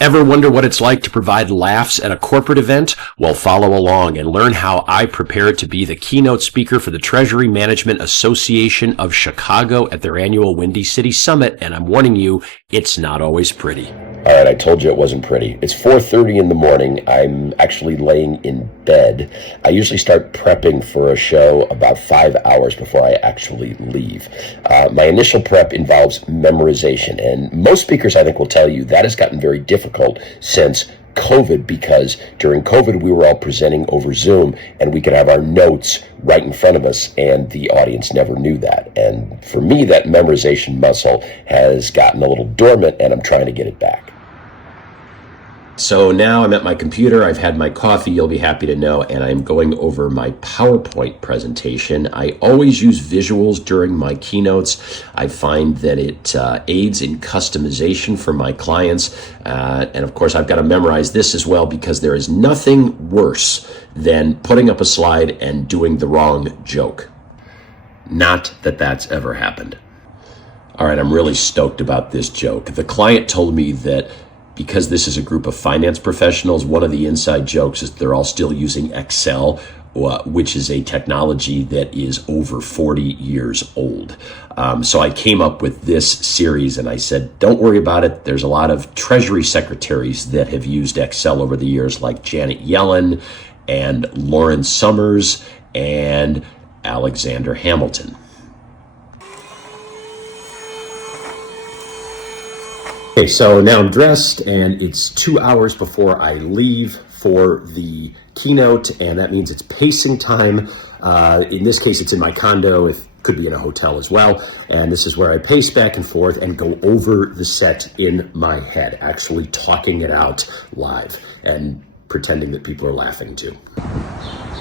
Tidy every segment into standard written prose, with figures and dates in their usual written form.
Ever wonder what it's like to provide laughs at a corporate event? Well, follow along and learn how I prepared to be the keynote speaker for the Treasury Management Association of Chicago at their annual Windy City Summit, and I'm warning you, it's not always pretty. All right, I told you it wasn't pretty. It's 4:30 in the morning. I'm actually laying in bed. I usually start prepping for a show about 5 hours before I actually leave. My initial prep involves memorization, and most speakers, I think, will tell you that has gotten very difficult since COVID, because during COVID we were all presenting over Zoom and we could have our notes right in front of us and the audience never knew that. And for me, that memorization muscle has gotten a little dormant and I'm trying to get it back. So now I'm at my computer, I've had my coffee, you'll be happy to know, and I'm going over my PowerPoint presentation. I always use visuals during my keynotes. I find that it aids in customization for my clients. And of course, I've got to memorize this as well, because there is nothing worse than putting up a slide and doing the wrong joke. Not that that's ever happened. All right, I'm really stoked about this joke. The client told me that because this is a group of finance professionals, one of the inside jokes is they're all still using Excel, which is a technology that is over 40 years old. So I came up with this series and I said, don't worry about it. There's a lot of Treasury secretaries that have used Excel over the years, like Janet Yellen and Lauren Summers and Alexander Hamilton. Okay, so now I'm dressed and it's 2 hours before I leave for the keynote, and that means it's pacing time. In this case, it's in my condo. It could be in a hotel as well. And this is where I pace back and forth and go over the set in my head, actually talking it out live and pretending that people are laughing too.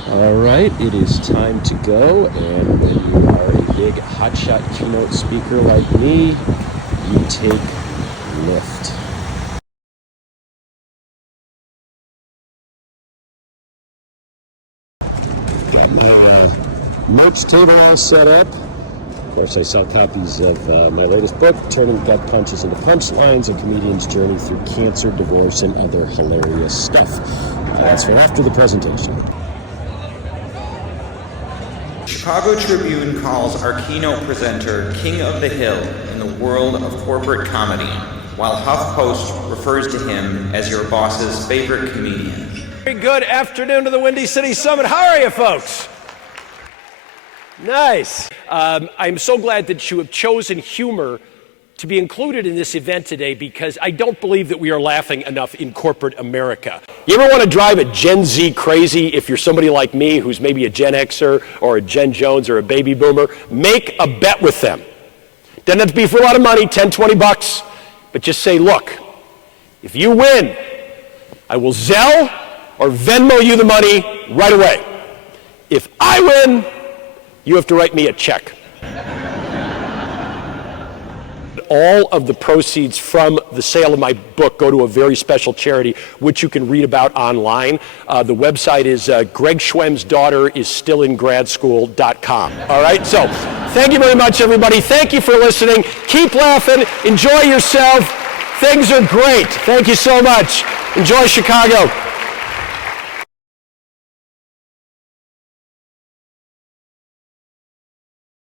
All right, it is time to go. And when you are a big hotshot keynote speaker like me, you take lift. Got my merch table all set up. Of course, I sell copies of my latest book, Turning Gut Punches into Punchlines, A Comedian's Journey Through Cancer, Divorce, and Other Hilarious Stuff. That's for after the presentation. Chicago Tribune calls our keynote presenter King of the Hill in the world of corporate comedy, while HuffPost refers to him as your boss's favorite comedian. Very good afternoon to the Windy City Summit. How are you, folks? Nice. I'm so glad that you have chosen humor to be included in this event today, because I don't believe that we are laughing enough in corporate America. You ever want to drive a Gen Z crazy if you're somebody like me who's maybe a Gen Xer or a Gen Jones or a baby boomer? Make a bet with them. Doesn't have to be for a lot of money, 10, 20 bucks. But just say, look, if you win, I will Zelle or Venmo you the money right away. If I win, you have to write me a check. All of the proceeds from the sale of my book go to a very special charity, which you can read about online. The website is Greg Schwem's daughter is still in gradschool.com. All right, so thank you very much, everybody. Thank you for listening. Keep laughing. Enjoy yourself. Things are great. Thank you so much. Enjoy Chicago.